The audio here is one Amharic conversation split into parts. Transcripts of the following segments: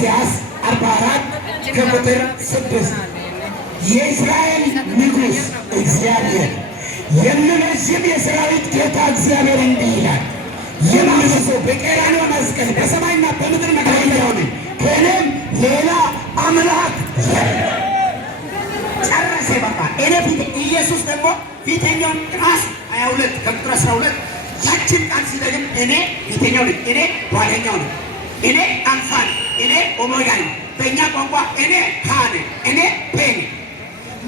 ኢሳይያስ 44 ከቁጥር 6 የእስራኤል ንጉሥ እግዚአብሔር የሚመዝም የሰራዊት ጌታ እግዚአብሔር እንዲህ ይላል፣ የማሰሶ በቀራንዮ መስቀል በሰማይና በምድር መካከል የሆነ ከእኔም ሌላ አምላክ ጨረሰ። በቃ እኔ ፊት ኢየሱስ ደግሞ ፊተኛውን ራስ 22 ከቁጥር 12 ያችን ቃል ሲደግም እኔ ፊተኛው ነኝ፣ እኔ ኋለኛው ነኝ፣ እኔ አልፋ ነኝ፣ እኔ ኦሜጋ ነኝ። በእኛ ቋንቋ እኔ ሀ ነኝ፣ እኔ ፔ ነኝ።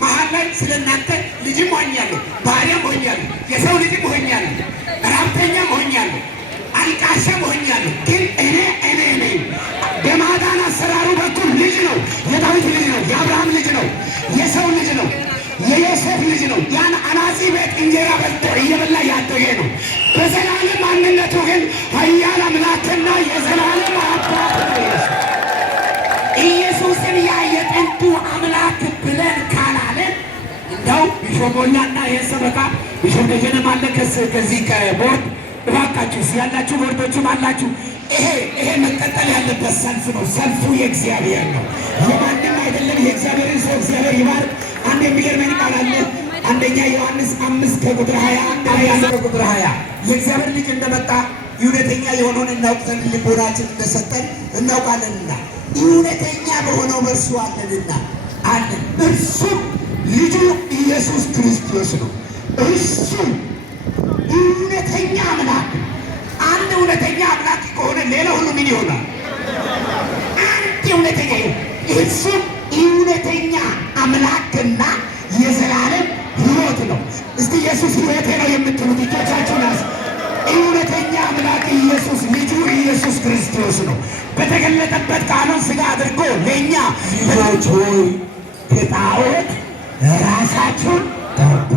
መሀል ላይ ስለ እናንተ ልጅም ሆኛለሁ፣ ባሪያም ሆኛለሁ፣ የሰው ልጅም ሆኛለሁ፣ ራብተኛም ሆኛለሁ፣ አልቃሻም ሆኛለሁ። ግን እኔ ነኝ። በማዳን አሰራሩ በኩል ልጅ ነው፣ የዳዊት ልጅ ነው፣ የአብርሃም ልጅ ነው፣ የሰው ልጅ ነው፣ የዮሴፍ ልጅ ነው። ያን አናጺ ቤት እንጀራ በልቶ እየበላ ያደገ ነው። በዘላለም ማንነቱ ግን ኃያል አምላክና የዘላለም አባት ነው። ኢየሱስን ያ የጥንቱ አምላክ ብለን ካላለን እንደው ቢሾሞላና የሰበካ ቢሾም ደጀነም አለ ከዚህ ከቦርድ እባካችሁ ያላችሁ ቦርዶችም አላችሁ። ይሄ መቀጠል ያለበት ሰልፍ ነው። ሰልፉ የእግዚአብሔር ነው፣ የማንም አይደለም። የእግዚአብሔርን ሰው እግዚአብሔር ይባርክ። አንድ የሚገርመኝ ቃል አለ። አንደኛ ዮሐንስ 5 ከቁጥር 20 ከቁጥር 20 የእግዚአብሔር ልጅ እንደመጣ እውነተኛ የሆነውን እናውቅ ዘንድ ልቦናችን እንደሰጠን እናውቃለንና እውነተኛ በሆነው በእርሱ አለንና አለን። እርሱም ልጁ ኢየሱስ ክርስቶስ ነው። እርሱ እውነተኛ አምላክ። አንድ እውነተኛ አምላክ ከሆነ ሌላ ሁሉ ምን ይሆናል? አንድ እውነተኛ እርሱም እውነተኛ አምላክና የዘላለም ሕይወት ነው። እስቲ ኢየሱስ ሕይወቴ ነው የምትሉት እጆቻችሁን አንሱ። እውነተኛ አምላክ ኢየሱስ ልጁ ኢየሱስ ክርስቶስ ነው። በተገለጠበት ቃሉን ሥጋ አድርጎ ለእኛ ልጆች ሆይ ከጣዖት ራሳችሁን ጠብቁ።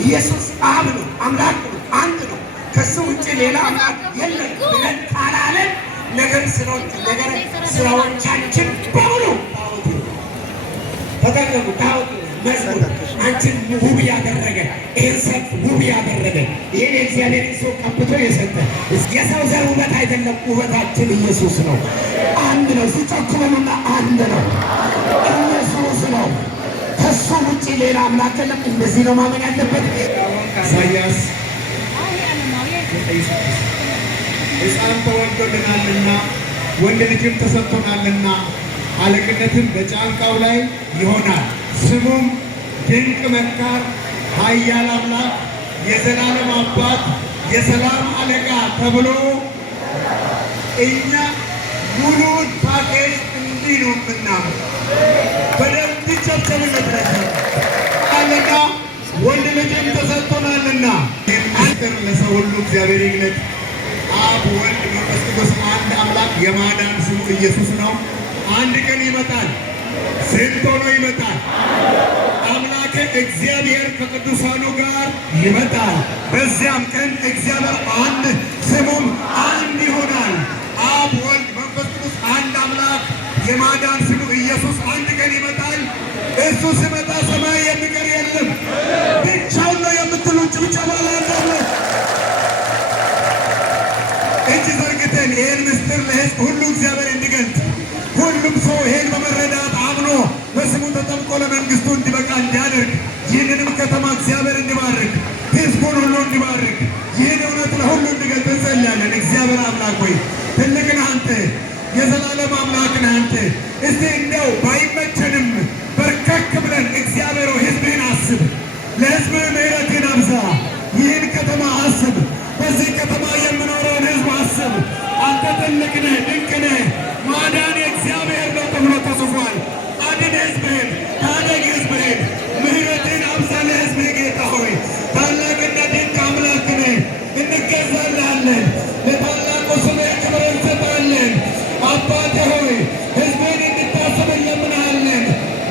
ኢየሱስ አብ ነው፣ አምላክ ነው፣ አንድ ነው። ከሱ ውጭ ሌላ አምላክ የለም ብለን ካላለን ነገር ስራዎቻችን በሙሉ ተደረጉ። ጣዖት መዝሙር አንቺን ውብ ያደረገ ይህን ሰልፍ ውብ ያደረገ ይህን የእግዚአብሔርን ሰው ቀብቶ የሰጠ የሰው ዘር ውበት አይደለም፣ ውበታችን ኢየሱስ ነው። አንድ ነው። ሲጨክበሉና አንድ ነው፣ ኢየሱስ ነው። ከሱ ውጭ ሌላ አምላክ የለም። እንደዚህ ነው ማመን ያለበት። ኢሳይያስ ሕፃን ተወልዶልናልና ወንድ ልጅም ተሰጥቶናልና አለቅነትም በጫንቃው ላይ ይሆናል። ስሙም ድንቅ መካር፣ ኃያል አምላክ፣ የዘላለም አባት፣ የሰላም አለቃ ተብሎ እኛ ሙሉውን ፓኬጅ እንዲህ ነው የምናምን። በደንብ ጨብጨብለት አለና ወንድ ልጅም ተሰጥቶናልና ሚስጥር ለሰው ሁሉ እግዚአብሔር ይግለጥ። አብ ወልድ መንፈስ ቅዱስ አንድ አምላክ። የማዳን ስሙ ኢየሱስ ነው። አንድ ቀን ይመጣል። ስንት ሆኖ ይመጣል? አምላክ እግዚአብሔር ከቅዱሳኑ ጋር ይመጣል። በዚያም ቀን እግዚአብሔር አንድ፣ ስሙም አንድ ይሆናል። አብ ወልድ መንፈስ ቅዱስ አንድ አምላክ። የማዳን ስሙ ኢየሱስ አንድ ቀን ይመጣል። እሱ ሲመጣ ሰማይ የሚቀር የለም። ብቻውን ነው የምትሉ ጭብጨባ ላለ እጅ ዘርግተን ይህን ምስጢር ለሕዝብ ሁሉ እግዚአብሔር እንዲገልጥ ሁሉም ሰው ይህን በመረዳት አምኖ በስሙ ተጠምቆ ለመንግስቱ እንዲበቃ እንዲያደርግ ይህንንም ከተማ እግዚአብሔር እንዲባርክ ሕዝቡን ሁሉ እንዲባርክ ይህን እውነት ለሁሉ እንዲገልጥ እንጸልያለን። እግዚአብሔር አምላክ ሆይ ትልቅ ነህ አንተ፣ የዘላለም አምላክ ነህ አንተ። እስቲ እንደው ባይመቸንም በርከክ ብለን እግዚአብሔር ሕዝብህን አስብ፣ ለሕዝብህ ምሕረትን አብዛ። ይህን ከተማ አስብ፣ በዚህ ከተማ የምኖረውን ሕዝብ አስብ። አንተ ትልቅ ነህ፣ ድንቅ ነህ። ማዳን የእግዚአብሔር ነው ተብሎ ተጽፏል። አድን ሕዝብህን፣ ታደግ ሕዝብህን፣ ምሕረትን አብዛ ለሕዝብህ። ጌታ ሆይ ታላቅና ድንቅ አምላክ ነህ፣ እንገዛልሃለን። ለታላቁ ስምህ ክብር እንሰጣለን። አባቴ ሆይ ሕዝብህን እንድታስብ እንለምንሃለን።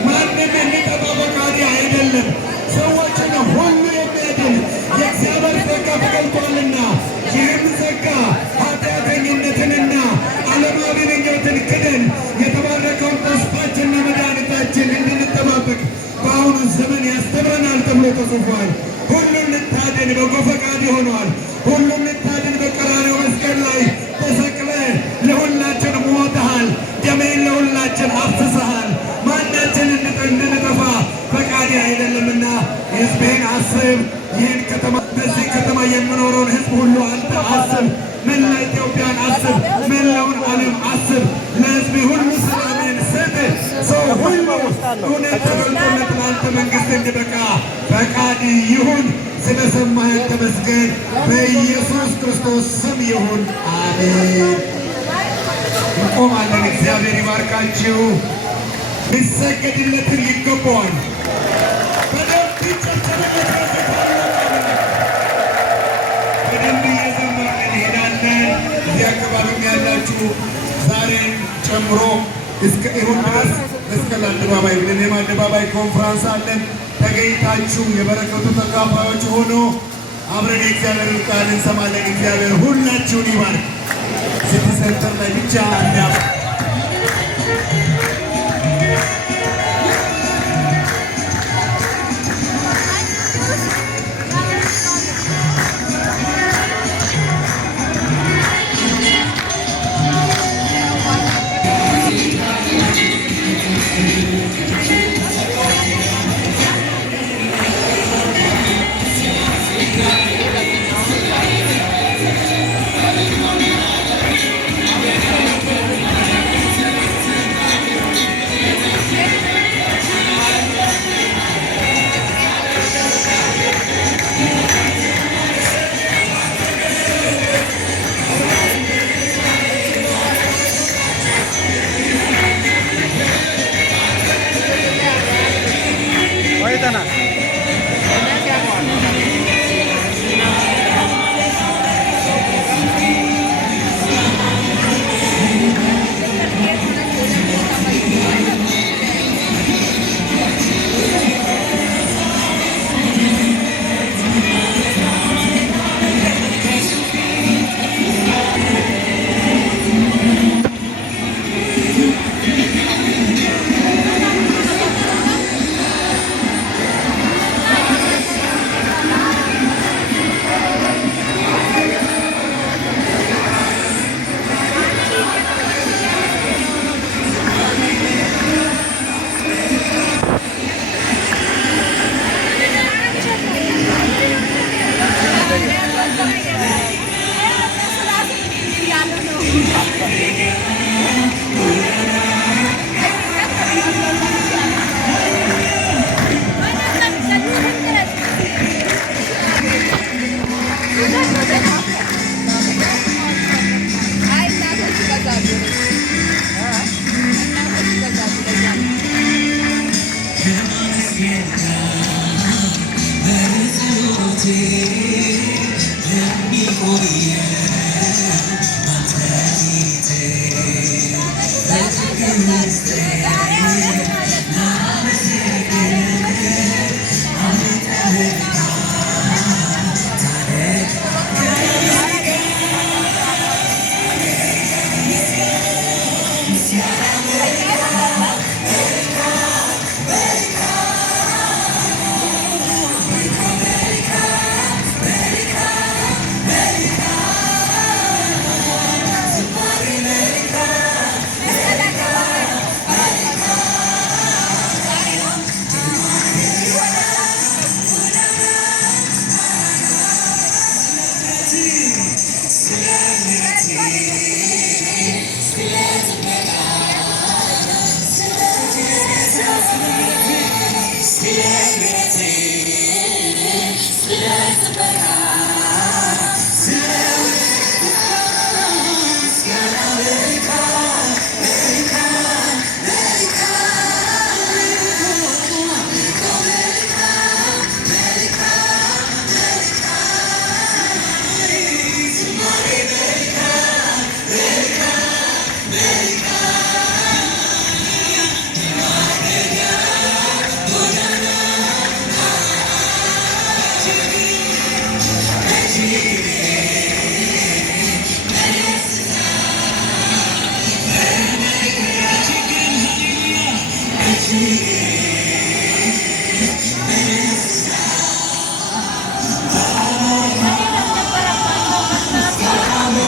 ማንም የሚጠፋ ፈቃድ አይደለም፣ ሰዎችን ሁሉ የሚያድን የእግዚአብሔር ጸጋ ተገልጧልና ይህም ጸጋ ኃጢአተኝነትንና ዓለማዊ ምኞትን ክደን የተባረከውን ተስፋችንና መድኃኒታችን እንድንጠባበቅ በአሁኑ ዘመን ያስተምረናል ተብሎ ተጽፏል። ሁሉን ልታድን በጎ ፈቃድ ሆኗል። ሁሉን ልታድን በቀራንዮ መስቀል ላይ ተሰቅለ ለሁላችን ሞተሃል። አስብ፣ መላውን ዓለም አስብ። ለሕዝብ ሁሉ ሰላምን ስጥ። ሰው ሁሉ እውነት ተገልጦለት ለአንተ መንግሥት እንዲበቃ ፈቃድ ይሁን። ስለ ሰማኸን ተመስገን። በኢየሱስ ክርስቶስ ስም ይሁን፣ አሜን። እንቆማለን። እግዚአብሔር ይባርካችሁ። ሊሰገድለትን ይገባዋል። በደንብ ይጨብጨብለት። በደንብ እየዘመርን እንሄዳለን። እዚህ አካባቢም ያላችሁ ዛሬን ጨምሮ እስከ እሁድ ድረስ መስቀል አደባባይ ሚሊኒየም አደባባይ ኮንፍራንስ አለን። ተገኝታችሁ የበረከቱ ተካፋዮች ሆኖ አብረን የእግዚአብሔርን ቃል እንሰማለን። እግዚአብሔር ሁላችሁን ይባርክ። ሲቲ ሴንተር ላይ ብቻ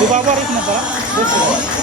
Bapak harus napa?